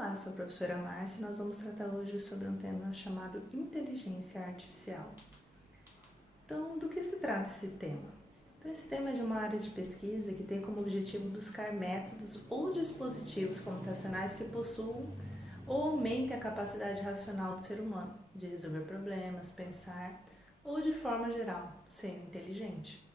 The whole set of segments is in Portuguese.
Olá, sou a professora Márcia e nós vamos tratar hoje sobre um tema chamado inteligência artificial. Então, do que se trata esse tema? Então, esse tema é de uma área de pesquisa que tem como objetivo buscar métodos ou dispositivos computacionais que possuam ou aumentem a capacidade racional do ser humano de resolver problemas, pensar ou, de forma geral, ser inteligente.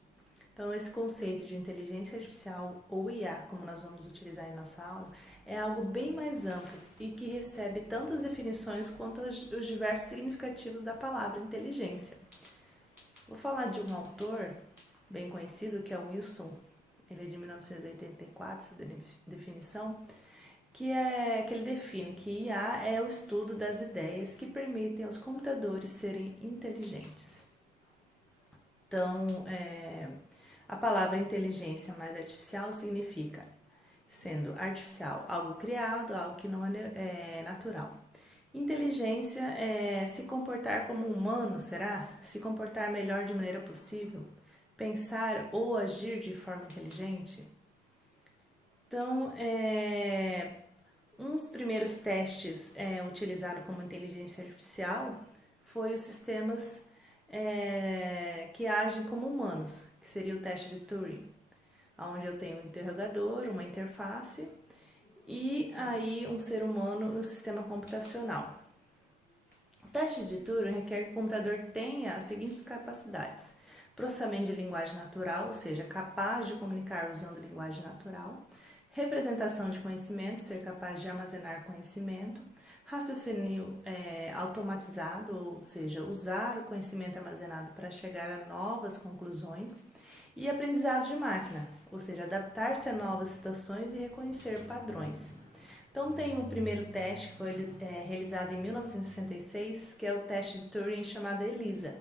Então, esse conceito de inteligência artificial ou IA, como nós vamos utilizar em nossa aula, é algo bem mais amplo e que recebe tantas definições quanto os diversos significativos da palavra inteligência. Vou falar de um autor bem conhecido, que é o Wilson, ele é de 1984, essa definição, que ele define que IA é o estudo das ideias que permitem aos computadores serem inteligentes. Então, a palavra inteligência mais artificial significa, sendo artificial, algo criado, algo que não é natural. Inteligência é se comportar como humano, será? Se comportar melhor de maneira possível? Pensar ou agir de forma inteligente? Então, uns primeiros testes utilizados como inteligência artificial foi os sistemas que agem como humanos, que seria o teste de Turing, onde eu tenho um interrogador, uma interface e aí um ser humano no sistema computacional. O teste de Turing requer que o computador tenha as seguintes capacidades: processamento de linguagem natural, ou seja, capaz de comunicar usando linguagem natural; representação de conhecimento, ser capaz de armazenar conhecimento; raciocínio automatizado, ou seja, usar o conhecimento armazenado para chegar a novas conclusões; e aprendizado de máquina, ou seja, adaptar-se a novas situações e reconhecer padrões. Então tem o primeiro teste que foi realizado em 1966, que é o teste de Turing chamado ELISA,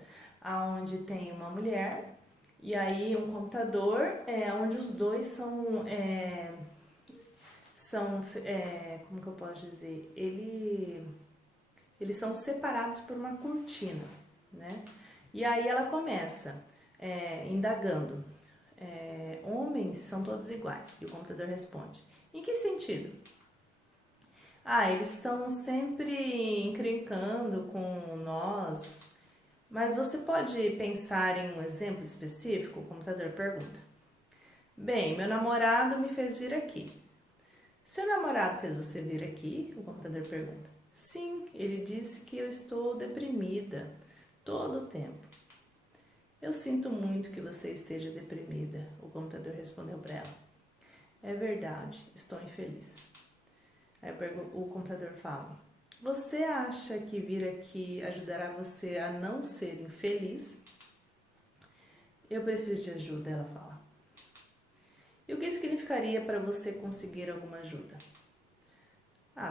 onde tem uma mulher e aí um computador, onde os dois são como que eu posso dizer, eles são separados por uma cortina, né? E aí ela começa indagando, homens são todos iguais, e o computador responde: em que sentido? Eles estão sempre encrencando com nós, mas você pode pensar em um exemplo específico? O computador pergunta. Bem, meu namorado me fez vir aqui. Seu namorado fez você vir aqui? O computador pergunta. Sim, ele disse que eu estou deprimida todo o tempo. Eu sinto muito que você esteja deprimida, o computador respondeu para ela. É verdade, estou infeliz. Aí o computador fala: você acha que vir aqui ajudará você a não ser infeliz? Eu preciso de ajuda, ela fala. E o que significaria para você conseguir alguma ajuda?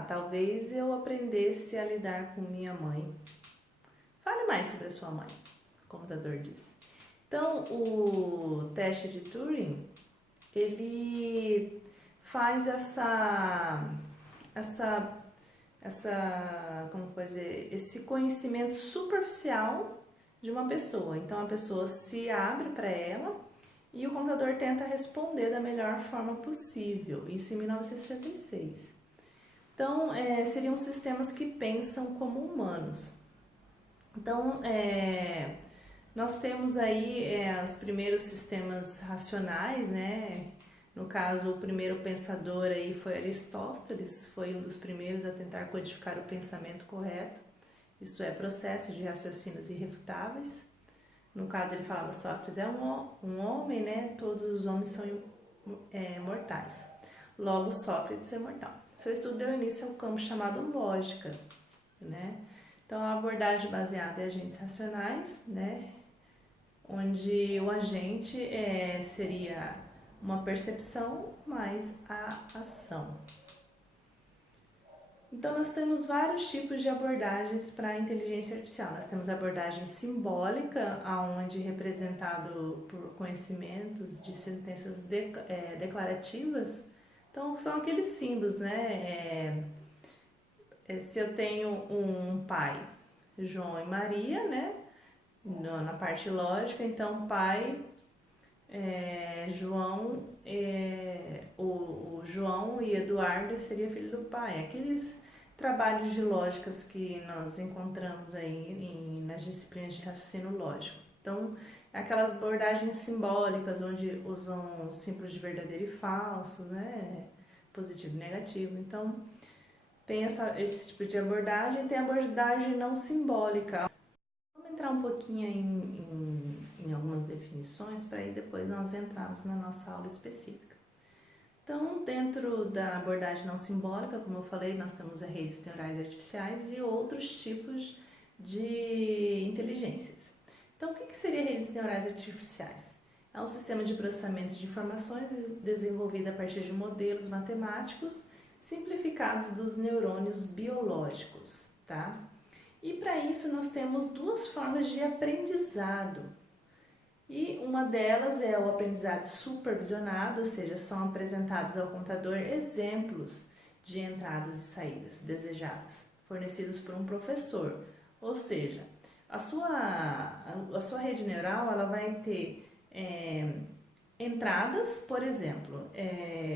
Talvez eu aprendesse a lidar com minha mãe. Fale mais sobre a sua mãe, o computador diz. Então, o teste de Turing, ele faz como pode dizer, esse conhecimento superficial de uma pessoa. Então, a pessoa se abre para ela e o computador tenta responder da melhor forma possível. Isso em 1966. Então, seriam sistemas que pensam como humanos. Então, nós temos aí os primeiros sistemas racionais, né? No caso, o primeiro pensador aí foi Aristóteles, foi um dos primeiros a tentar codificar o pensamento correto, isto é, processos de raciocínios irrefutáveis. No caso, ele falava: Sócrates é um homem, né? Todos os homens são mortais. Logo, Sócrates é mortal. Seu estudo deu início ao campo chamado lógica, né? Então, a abordagem baseada em agentes racionais, né? Onde o agente seria uma percepção mais a ação. Então, nós temos vários tipos de abordagens para a inteligência artificial. Nós temos a abordagem simbólica, onde representado por conhecimentos de sentenças declarativas. Então, são aqueles símbolos, né? Se eu tenho um pai, João e Maria, né? Na parte lógica, então pai O João e Eduardo seria filho do pai. Aqueles trabalhos de lógicas que nós encontramos aí nas disciplinas de raciocínio lógico. Então, aquelas abordagens simbólicas onde usam símbolos de verdadeiro e falso, né? Positivo e negativo. Então, tem esse tipo de abordagem. Tem a abordagem não simbólica. Vamos entrar um pouquinho em algumas definições para aí depois nós entrarmos na nossa aula específica. Então, dentro da abordagem não simbólica, como eu falei, nós temos as redes neurais artificiais e outros tipos de inteligências. Então, o que seria redes neurais artificiais? É um sistema de processamento de informações desenvolvido a partir de modelos matemáticos simplificados dos neurônios biológicos, tá? E para isso nós temos duas formas de aprendizado. E uma delas é o aprendizado supervisionado, ou seja, são apresentados ao computador exemplos de entradas e saídas desejadas, fornecidos por um professor. Ou seja, a sua rede neural ela vai ter entradas, por exemplo,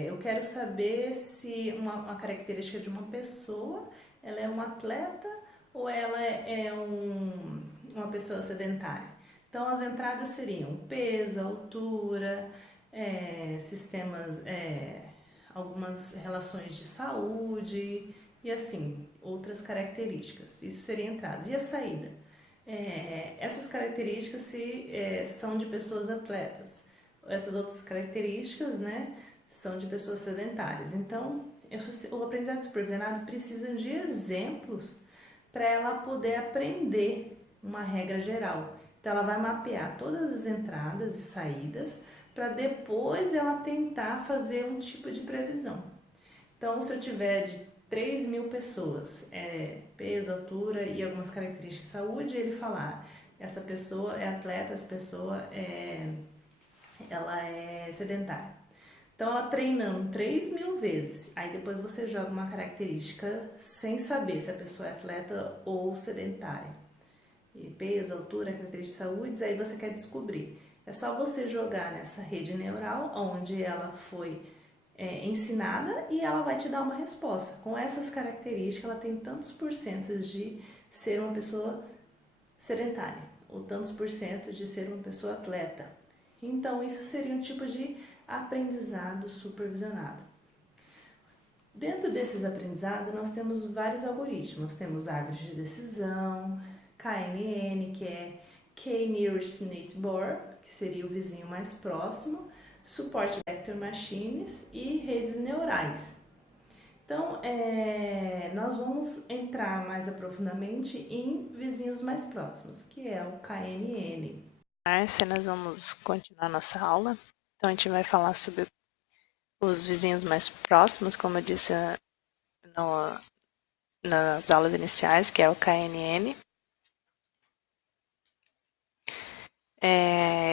eu quero saber se uma característica de uma pessoa ela é um atleta ou ela é uma pessoa sedentária. Então, as entradas seriam peso, altura, sistemas, algumas relações de saúde e assim, outras características. Isso seria entradas. E a saída? Essas características são de pessoas atletas. Essas outras características, né, são de pessoas sedentárias. Então, o aprendizado supervisionado precisa de exemplos para ela poder aprender uma regra geral. Então, ela vai mapear todas as entradas e saídas para depois ela tentar fazer um tipo de previsão. Então, se eu tiver de 3.000 pessoas, peso, altura e algumas características de saúde, ele falar, essa pessoa é atleta, essa pessoa ela é sedentária. Então, ela treinando 3.000 vezes, aí depois você joga uma característica sem saber se a pessoa é atleta ou sedentária. E peso, altura, características de saúde, aí você quer descobrir. É só você jogar nessa rede neural, onde ela foi ensinada e ela vai te dar uma resposta. Com essas características, ela tem tantos porcentos de ser uma pessoa sedentária, ou tantos porcentos de ser uma pessoa atleta. Então, isso seria um tipo de aprendizado supervisionado. Dentro desses aprendizados, nós temos vários algoritmos. Temos árvores de decisão, KNN, que é K-Nearest Neighbor, que seria o vizinho mais próximo, Support Vector Machines e redes neurais. Então, nós vamos entrar mais aprofundadamente em vizinhos mais próximos, que é o KNN. Nós vamos continuar nossa aula. Então, a gente vai falar sobre os vizinhos mais próximos, como eu disse nas aulas iniciais, que é o KNN.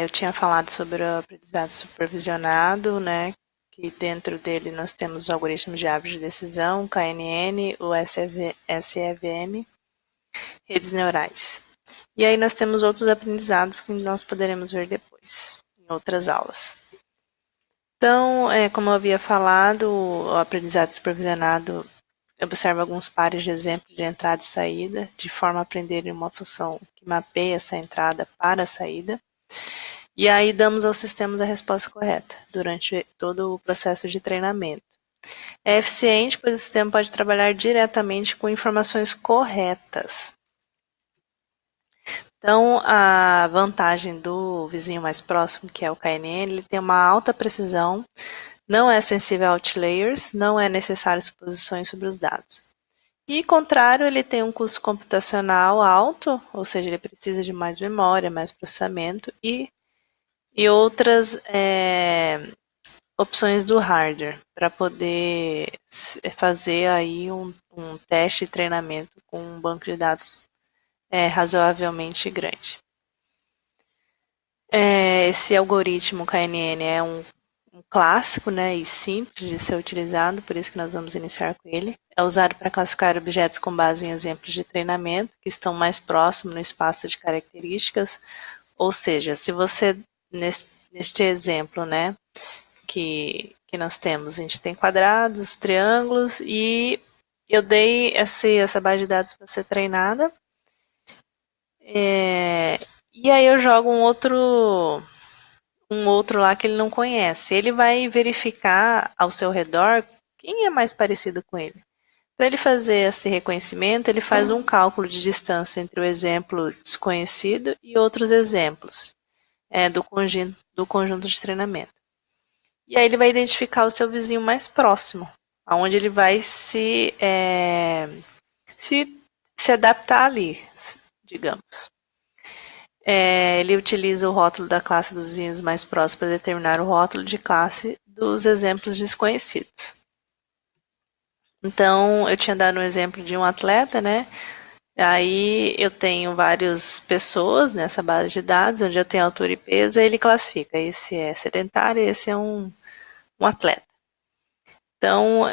Eu tinha falado sobre o aprendizado supervisionado, né? Que dentro dele nós temos os algoritmos de árvore de decisão, o KNN, o SEVM, redes neurais. E aí nós temos outros aprendizados que nós poderemos ver depois, em outras aulas. Então, como eu havia falado, o aprendizado supervisionado observa alguns pares de exemplos de entrada e saída, de forma a aprender uma função que mapeia essa entrada para a saída. E aí damos aos sistemas a resposta correta durante todo o processo de treinamento. É eficiente, pois o sistema pode trabalhar diretamente com informações corretas. Então, a vantagem do vizinho mais próximo, que é o KNN, ele tem uma alta precisão, não é sensível a outliers, não é necessário suposições sobre os dados. E, contrário, ele tem um custo computacional alto, ou seja, ele precisa de mais memória, mais processamento e outras opções do hardware para poder fazer aí um teste e treinamento com um banco de dados razoavelmente grande. Esse algoritmo KNN é um clássico, né, e simples de ser utilizado, por isso que nós vamos iniciar com ele. É usado para classificar objetos com base em exemplos de treinamento que estão mais próximos no espaço de características, ou seja, se você neste exemplo, né? Que nós temos. A gente tem quadrados, triângulos e eu dei essa base de dados para ser treinada. E aí eu jogo um outro lá que ele não conhece. Ele vai verificar ao seu redor quem é mais parecido com ele. Para ele fazer esse reconhecimento, ele faz um cálculo de distância entre o exemplo desconhecido e outros exemplos do conjunto de treinamento. E aí ele vai identificar o seu vizinho mais próximo, aonde ele vai se adaptar ali, digamos. Ele utiliza o rótulo da classe dos vizinhos mais próximos para determinar o rótulo de classe dos exemplos desconhecidos. Então, eu tinha dado um exemplo de um atleta, né? Aí eu tenho várias pessoas nessa base de dados, onde eu tenho altura e peso, aí ele classifica. Esse é sedentário, esse é um atleta. Então,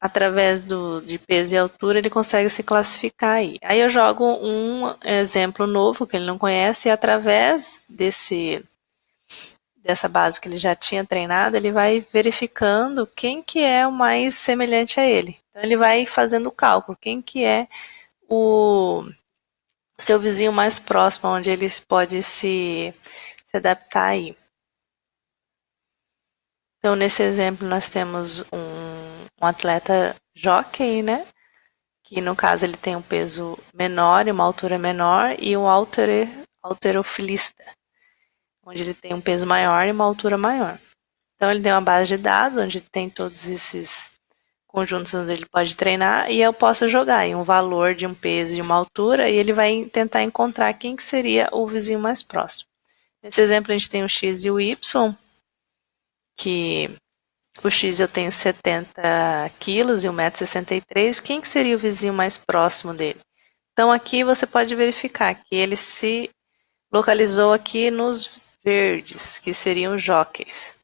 através de peso e altura, ele consegue se classificar aí. Aí eu jogo um exemplo novo que ele não conhece e através dessa base que ele já tinha treinado, ele vai verificando quem que é o mais semelhante a ele. Então, ele vai fazendo o cálculo, quem que é o seu vizinho mais próximo, onde ele pode se adaptar aí. Então, nesse exemplo, nós temos um atleta jockey, né? Que no caso ele tem um peso menor e uma altura menor, e um halterofilista, onde ele tem um peso maior e uma altura maior. Então, ele tem uma base de dados, onde tem todos esses conjuntos onde ele pode treinar, e eu posso jogar aí um valor de um peso e uma altura, e ele vai tentar encontrar quem que seria o vizinho mais próximo. Nesse exemplo, a gente tem o X e o Y, que o X eu tenho 70 quilos e 1,63 m. Quem que seria o vizinho mais próximo dele? Então, aqui você pode verificar que ele se localizou aqui nos verdes, que seriam os jockeys.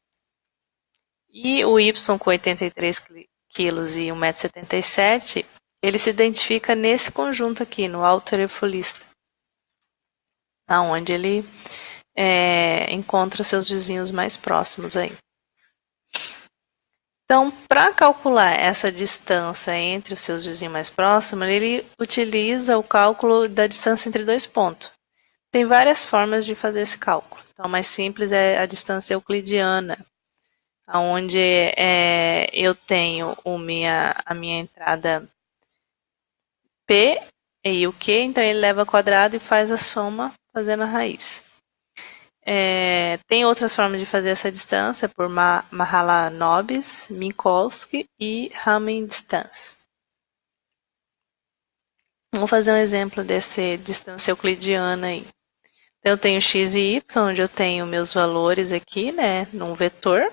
E o Y com 83 quilos e 1,77 m, ele se identifica nesse conjunto aqui, no halterofilista, onde ele encontra os seus vizinhos mais próximos aí. Então, para calcular essa distância entre os seus vizinhos mais próximos, ele utiliza o cálculo da distância entre dois pontos. Tem várias formas de fazer esse cálculo. Então, a mais simples é a distância euclidiana, onde eu tenho a minha entrada P e o Q, então ele leva ao quadrado e faz a soma fazendo a raiz. Tem outras formas de fazer essa distância por Mahalanobis, Minkowski e Raman distance. Vamos fazer um exemplo dessa distância euclidiana aí. Então, eu tenho x e y, onde eu tenho meus valores aqui, né, num vetor.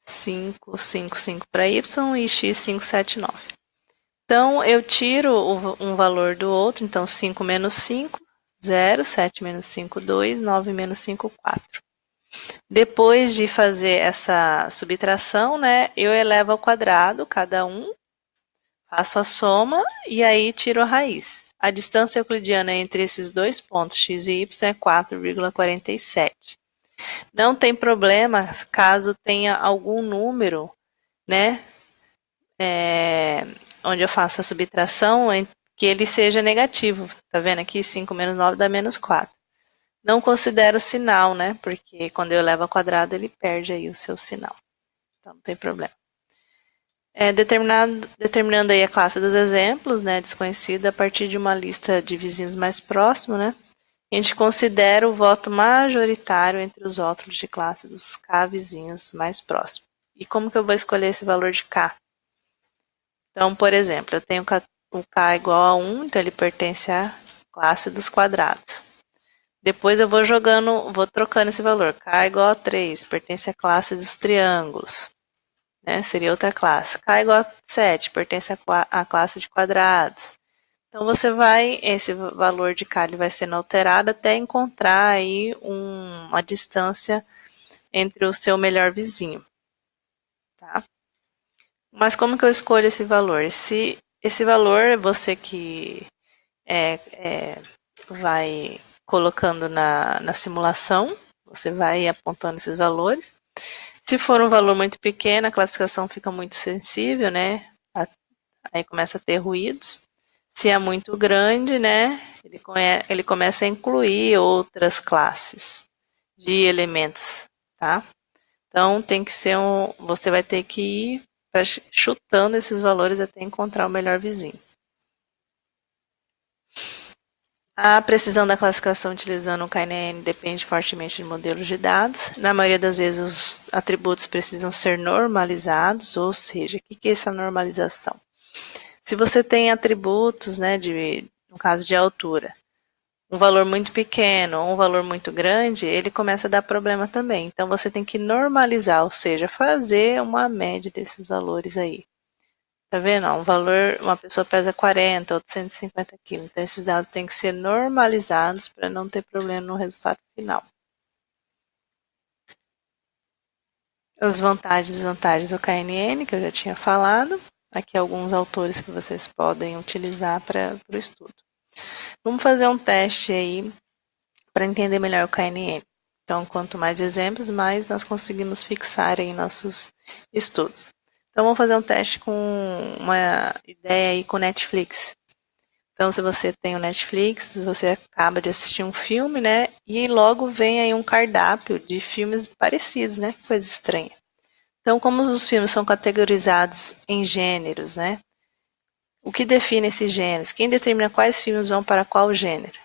5, 5, 5 para y e x, 5, 7, 9. Então, eu tiro um valor do outro, então 5 menos 5, 0, 7 menos 5, 2, 9 menos 5, 4. Depois de fazer essa subtração, né, eu elevo ao quadrado cada um, faço a soma e aí tiro a raiz. A distância euclidiana entre esses dois pontos, x e y, é 4,47. Não tem problema caso tenha algum número, né, onde eu faço a subtração, que ele seja negativo. Tá vendo aqui? 5 menos 9 dá menos 4. Não considero sinal, né? Porque quando eu levo ao quadrado, ele perde aí o seu sinal. Então, não tem problema. Determinando aí a classe dos exemplos, né? Desconhecida a partir de uma lista de vizinhos mais próximos, né? A gente considera o voto majoritário entre os rótulos de classe dos K vizinhos mais próximos. E como que eu vou escolher esse valor de K? Então, por exemplo, eu tenho o K igual a 1, então ele pertence à classe dos quadrados. Depois eu vou trocando esse valor. K igual a 3, pertence à classe dos triângulos. Né? Seria outra classe. K igual a 7, pertence à classe de quadrados. Então, esse valor de K ele vai sendo alterado até encontrar aí uma distância entre o seu melhor vizinho. Tá? Mas como que eu escolho esse valor? Esse valor, você que vai colocando na simulação, você vai apontando esses valores. Se for um valor muito pequeno, a classificação fica muito sensível, né? Aí começa a ter ruídos. Se é muito grande, né? Ele começa a incluir outras classes de elementos, tá? Então tem que ser você vai ter que ir chutando esses valores até encontrar o melhor vizinho. A precisão da classificação utilizando o KNN depende fortemente de modelos de dados. Na maioria das vezes, os atributos precisam ser normalizados, ou seja, o que é essa normalização? Se você tem atributos, né, no caso de altura, um valor muito pequeno ou um valor muito grande, ele começa a dar problema também. Então, você tem que normalizar, ou seja, fazer uma média desses valores aí. Tá vendo? Um valor, uma pessoa pesa 40, outro 150 quilos. Então, esses dados têm que ser normalizados para não ter problema no resultado final. As vantagens e desvantagens do KNN, que eu já tinha falado. Aqui alguns autores que vocês podem utilizar para o estudo. Vamos fazer um teste aí para entender melhor o KNN. Então, quanto mais exemplos, mais nós conseguimos fixar em nossos estudos. Então, vamos fazer um teste com uma ideia aí com Netflix. Então, se você tem o Netflix, você acaba de assistir um filme, né? E logo vem aí um cardápio de filmes parecidos, né? Que coisa estranha. Então, como os filmes são categorizados em gêneros, né? O que define esses gêneros? Quem determina quais filmes vão para qual gênero?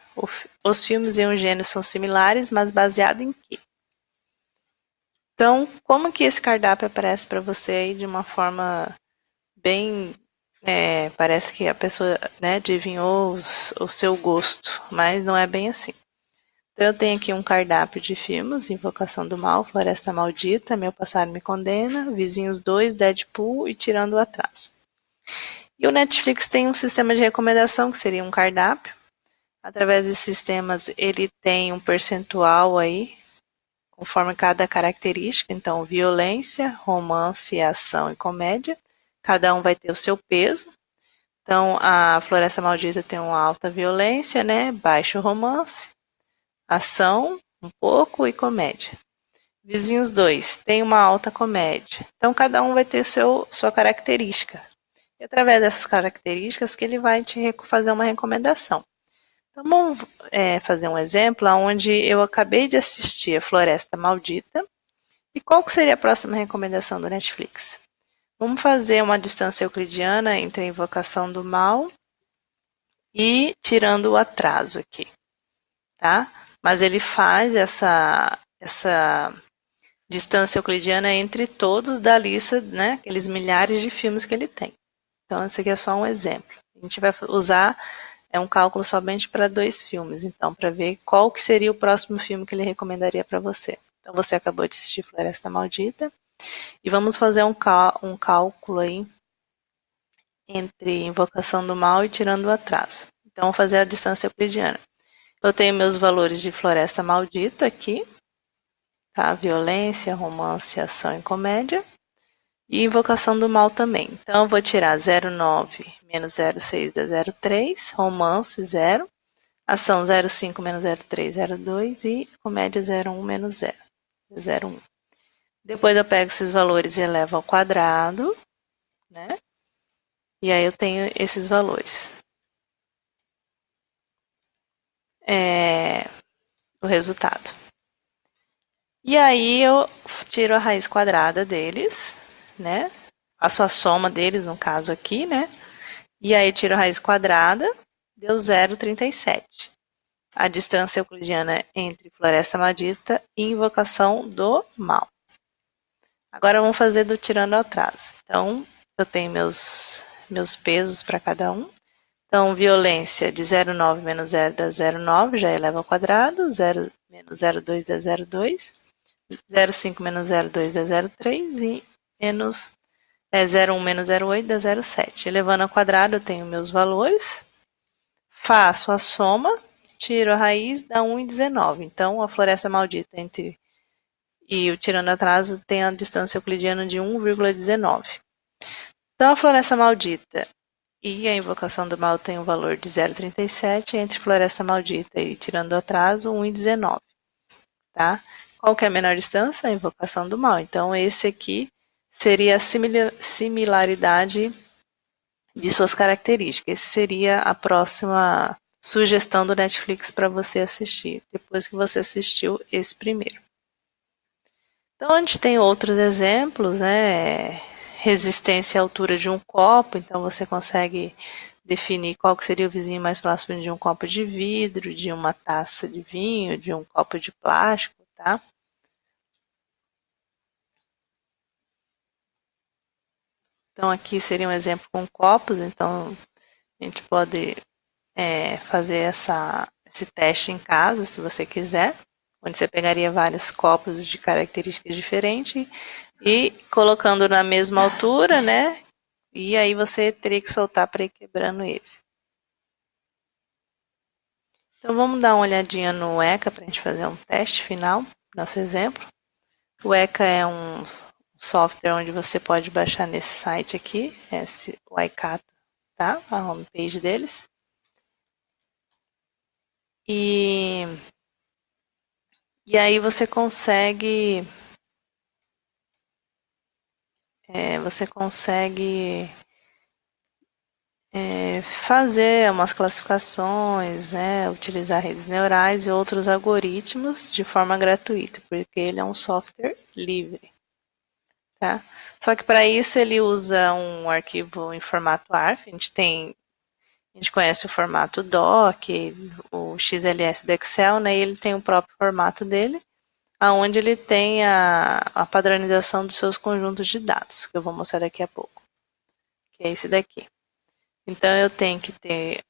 Os filmes em um gênero são similares, mas baseado em quê? Então, como que esse cardápio aparece para você aí de uma forma bem... parece que a pessoa, né, adivinhou o seu gosto, mas não é bem assim. Então, eu tenho aqui um cardápio de filmes: Invocação do Mal, Floresta Maldita, Meu Passado Me Condena, Vizinhos 2, Deadpool e Tirando o Atraso. E o Netflix tem um sistema de recomendação, que seria um cardápio. Através desses sistemas, ele tem um percentual aí, conforme cada característica. Então, violência, romance, ação e comédia. Cada um vai ter o seu peso. Então, a Floresta Maldita tem uma alta violência, né? Baixo romance, ação, um pouco e comédia. Vizinhos 2 tem uma alta comédia. Então, cada um vai ter sua característica. E através dessas características que ele vai te fazer uma recomendação. Então, vamos fazer um exemplo onde eu acabei de assistir a Floresta Maldita. E qual que seria a próxima recomendação do Netflix? Vamos fazer uma distância euclidiana entre a Invocação do Mal e Tirando o Atraso aqui, tá? Mas ele faz essa distância euclidiana entre todos da lista, né? Aqueles milhares de filmes que ele tem. Então, esse aqui é só um exemplo. A gente vai usar um cálculo somente para 2 filmes, então, para ver qual que seria o próximo filme que ele recomendaria para você. Então, você acabou de assistir Floresta Maldita, e vamos fazer um cálculo aí entre Invocação do Mal e Tirando o Atraso. Então, vamos fazer a distância euclidiana. Eu tenho meus valores de Floresta Maldita aqui, tá? Violência, romance, ação e comédia. E Invocação do Mal também. Então, eu vou tirar 0,9 menos 0,6 dá 0,3, romance 0, ação 0,5 menos 0,3, 0,2 e comédia 0,1 menos 0, 0,1. Depois eu pego esses valores e elevo ao quadrado, né? E aí eu tenho esses valores. O resultado. E aí eu tiro a raiz quadrada deles, né? Faço a soma deles, no caso aqui, né? E aí tiro a raiz quadrada, deu 0,37. A distância euclidiana entre Floresta Maldita e Invocação do Mal. Agora vamos fazer do tirando ao atraso. Então, eu tenho meus pesos para cada um. Então, violência de 0,9 menos 0 dá 0,9, já eleva ao quadrado. 0 menos 0,2 dá 0,2. 0,5 menos 0,2 dá 0,3 e menos 0,1 menos 0,8 dá 0,7. Elevando ao quadrado, eu tenho meus valores. Faço a soma, tiro a raiz, dá 1,19. Então, a Floresta Maldita e o tirando atraso tem a distância euclidiana de 1,19. Então, a Floresta Maldita e a invocação do mal tem um valor de 0,37, entre Floresta Maldita e Tirando o Atraso, 1,19, tá? Qual que é a menor distância? A invocação do mal. Então, esse aqui seria a similaridade de suas características. Esse seria a próxima sugestão do Netflix para você assistir, depois que você assistiu esse primeiro. Então, a gente tem outros exemplos, né? Resistência à altura de um copo, então você consegue definir qual que seria o vizinho mais próximo de um copo de vidro, de uma taça de vinho, de um copo de plástico, tá? Então, aqui seria um exemplo com copos, então a gente pode fazer esse teste em casa, se você quiser, onde você pegaria vários copos de características diferentes e colocando na mesma altura, né? E aí você teria que soltar para ir quebrando eles. Então vamos dar uma olhadinha no ECA para a gente fazer um teste final, nosso exemplo. O ECA é um software onde você pode baixar nesse site aqui, o iCato, tá? A homepage deles. E aí você consegue fazer umas classificações, né, utilizar redes neurais e outros algoritmos de forma gratuita, porque ele é um software livre, tá? Só que para isso ele usa um arquivo em formato ARF, a gente conhece o formato doc, o XLS do Excel, né, e ele tem o próprio formato dele, aonde ele tem a padronização dos seus conjuntos de dados, que eu vou mostrar daqui a pouco, que é esse daqui. Então eu tenho que ter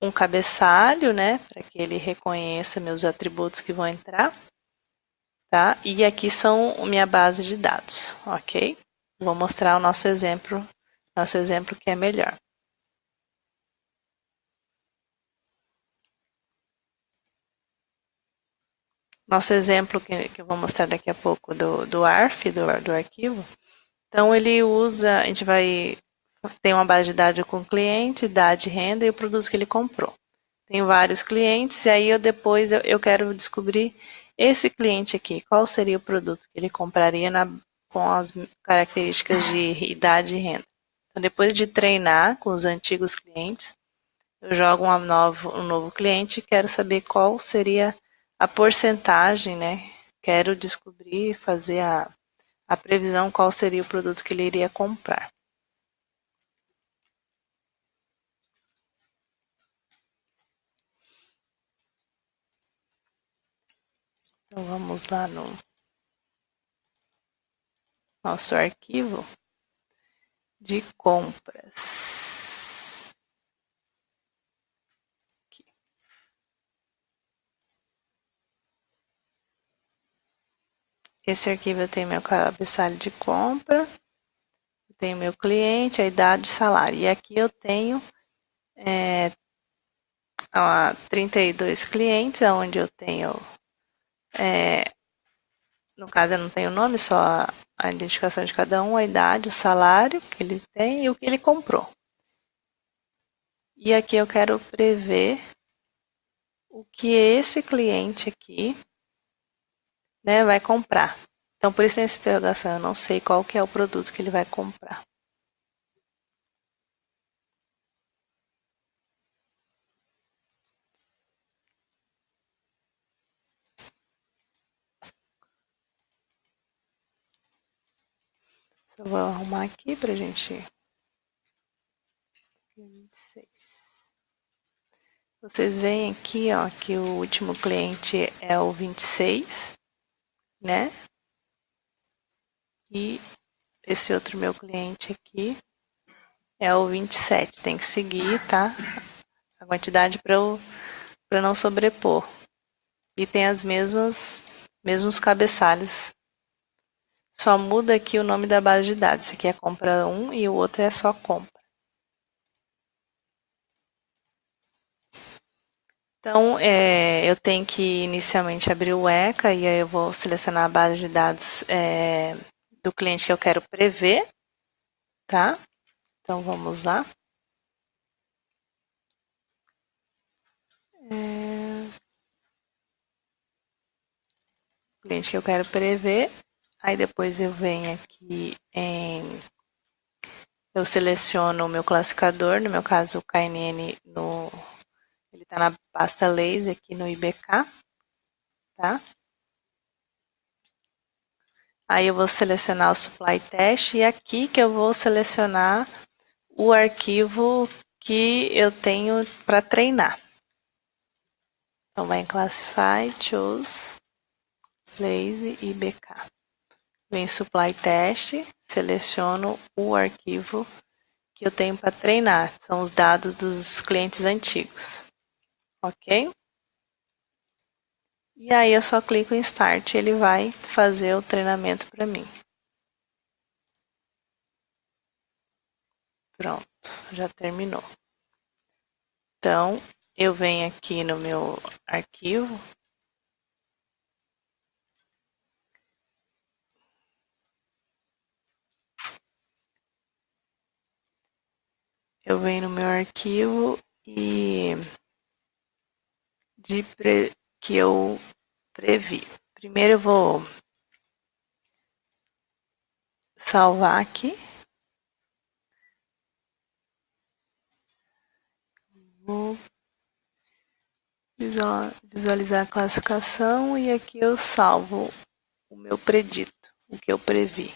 um cabeçalho, né, para que ele reconheça meus atributos que vão entrar, tá? E aqui são minha base de dados, ok? Vou mostrar o nosso exemplo que é melhor. Nosso exemplo que eu vou mostrar daqui a pouco do ARF, do arquivo. Então ele usa, a gente vai tem uma base de dados com o cliente, idade, renda e o produto que ele comprou. Tenho vários clientes e aí depois eu quero descobrir esse cliente aqui, qual seria o produto que ele compraria com as características de idade e renda. Então, depois de treinar com os antigos clientes, eu jogo um novo cliente e quero saber qual seria a porcentagem, né? Quero descobrir, fazer a previsão qual seria o produto que ele iria comprar. Então vamos lá no nosso arquivo de compras. Aqui. Esse arquivo eu tenho meu cabeçalho de compra, eu tenho meu cliente, a idade, salário. E aqui eu tenho 32 clientes, onde eu tenho, no caso eu não tenho nome, só a identificação de cada um, a idade, o salário que ele tem e o que ele comprou. E aqui eu quero prever o que esse cliente aqui, né, vai comprar. Então, por isso tem essa interrogação, eu não sei qual que é o produto que ele vai comprar. Eu vou arrumar aqui pra gente. 26. Vocês veem aqui, ó, que o último cliente é o 26, né? E esse outro meu cliente aqui é o 27. Tem que seguir, tá? A quantidade para não sobrepor. E tem as mesmos cabeçalhos. Só muda aqui o nome da base de dados. Esse aqui é compra 1 e o outro é só compra. Então, eu tenho que inicialmente abrir o ECA e aí eu vou selecionar a base de dados do cliente que eu quero prever, tá? Então, vamos lá. Cliente que eu quero prever. Aí depois eu venho aqui eu seleciono o meu classificador, no meu caso o KNN, ele está na pasta laser aqui no IBK, tá? Aí eu vou selecionar o supply test e aqui que eu vou selecionar o arquivo que eu tenho para treinar. Então vai em Classify, Choose, Lazy e IBK. Vem em Supply Test, seleciono o arquivo que eu tenho para treinar. São os dados dos clientes antigos. Ok? E aí eu só clico em Start e ele vai fazer o treinamento para mim. Pronto, já terminou. Então, eu venho aqui no meu arquivo. Eu venho no meu arquivo e que eu previ. Primeiro eu vou salvar aqui. Vou visualizar a classificação e aqui eu salvo o meu predito, o que eu previ.